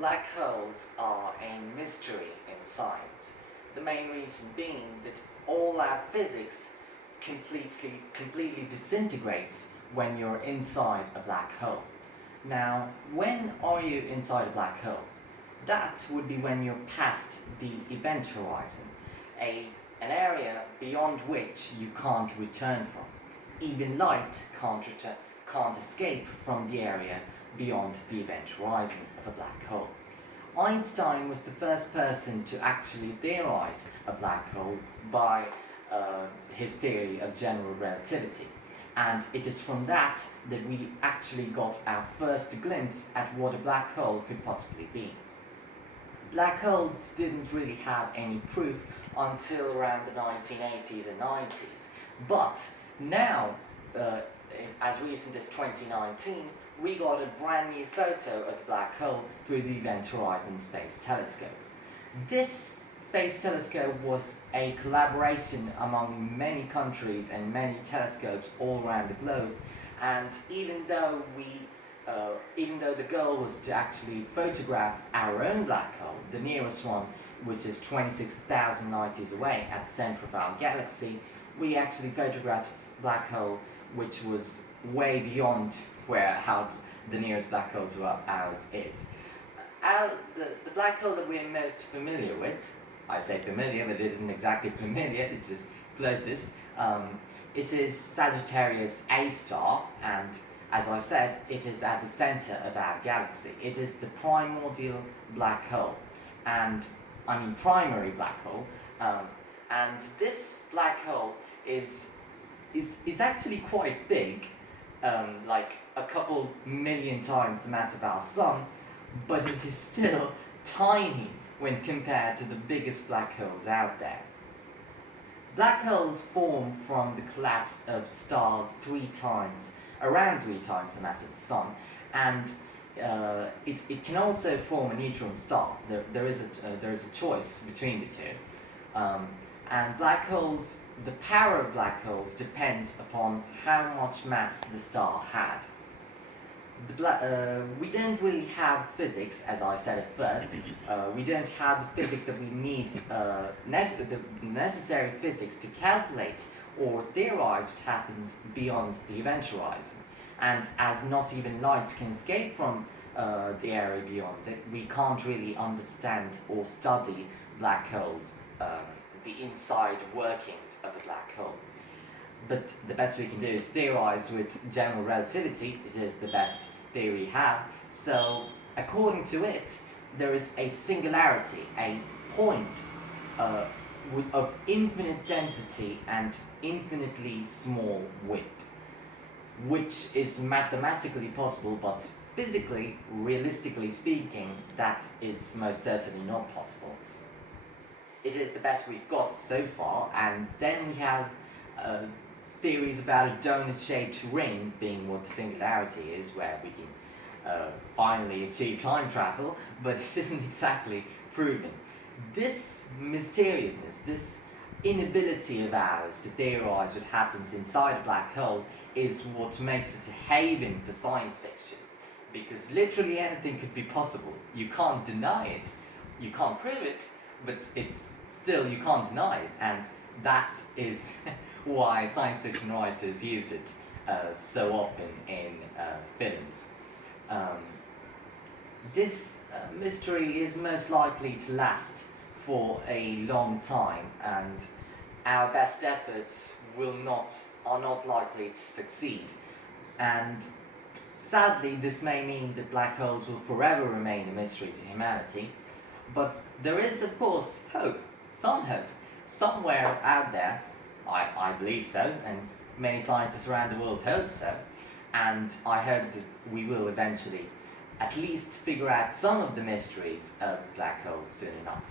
Black holes are a mystery in science. The main reason being that all our physics completely disintegrates when you're inside a black hole. Now, when are you inside a black hole? That would be when you're past the event horizon, an area beyond which you can't return from. Even light can't escape from the area beyond the event horizon of a black hole. Einstein was the first person to actually theorize a black hole by his theory of general relativity. And it is from that we actually got our first glimpse at what a black hole could possibly be. Black holes didn't really have any proof until around the 1980s and 90s. But now, as recent as 2019, we got a brand new photo of the black hole through the Event Horizon Space Telescope. This space telescope was a collaboration among many countries and many telescopes all around the globe, and even though the goal was to actually photograph our own black hole, the nearest one, which is 26,000 light years away at the center of our galaxy, we actually photographed a black hole which was way beyond how the nearest black hole to ours is. The black hole that we're most familiar with, I say familiar, but it isn't exactly familiar, it's just closest. It is Sagittarius A star, and as I said, it is at the center of our galaxy. It is the primordial black hole, primary black hole, and this black hole is actually quite big, like a couple million times the mass of our sun, but it is still tiny when compared to the biggest black holes out there. Black holes form from the collapse of stars around three times the mass of the sun, and it can also form a neutron star. There is a choice between the two, and black holes. The power of black holes depends upon how much mass the star had. We don't really have physics, as I said at first. We don't have the physics that we need, the necessary physics to calculate or theorize what happens beyond the event horizon. And as not even light can escape from the area beyond it, we can't really understand or study black holes, the inside workings of a black hole. But the best we can do is theorize with general relativity. It is the best theory we have. So, according to it, there is a singularity, a point of infinite density and infinitely small width, which is mathematically possible, but physically, realistically speaking, that is most certainly not possible. It is the best we've got so far, and then we have theories about a donut-shaped ring being what the singularity is, where we can finally achieve time travel, but it isn't exactly proven. This mysteriousness, this inability of ours to theorize what happens inside a black hole is what makes it a haven for science fiction, because literally anything could be possible. You can't deny it, you can't prove it, but it's still, you can't deny it, and that is why science fiction writers use it so often in films. This mystery is most likely to last for a long time, and our best efforts are not likely to succeed. And sadly, this may mean that black holes will forever remain a mystery to humanity. But there is, of course, hope, some hope, somewhere out there. I believe so, and many scientists around the world hope so, and I hope that we will eventually at least figure out some of the mysteries of black holes soon enough.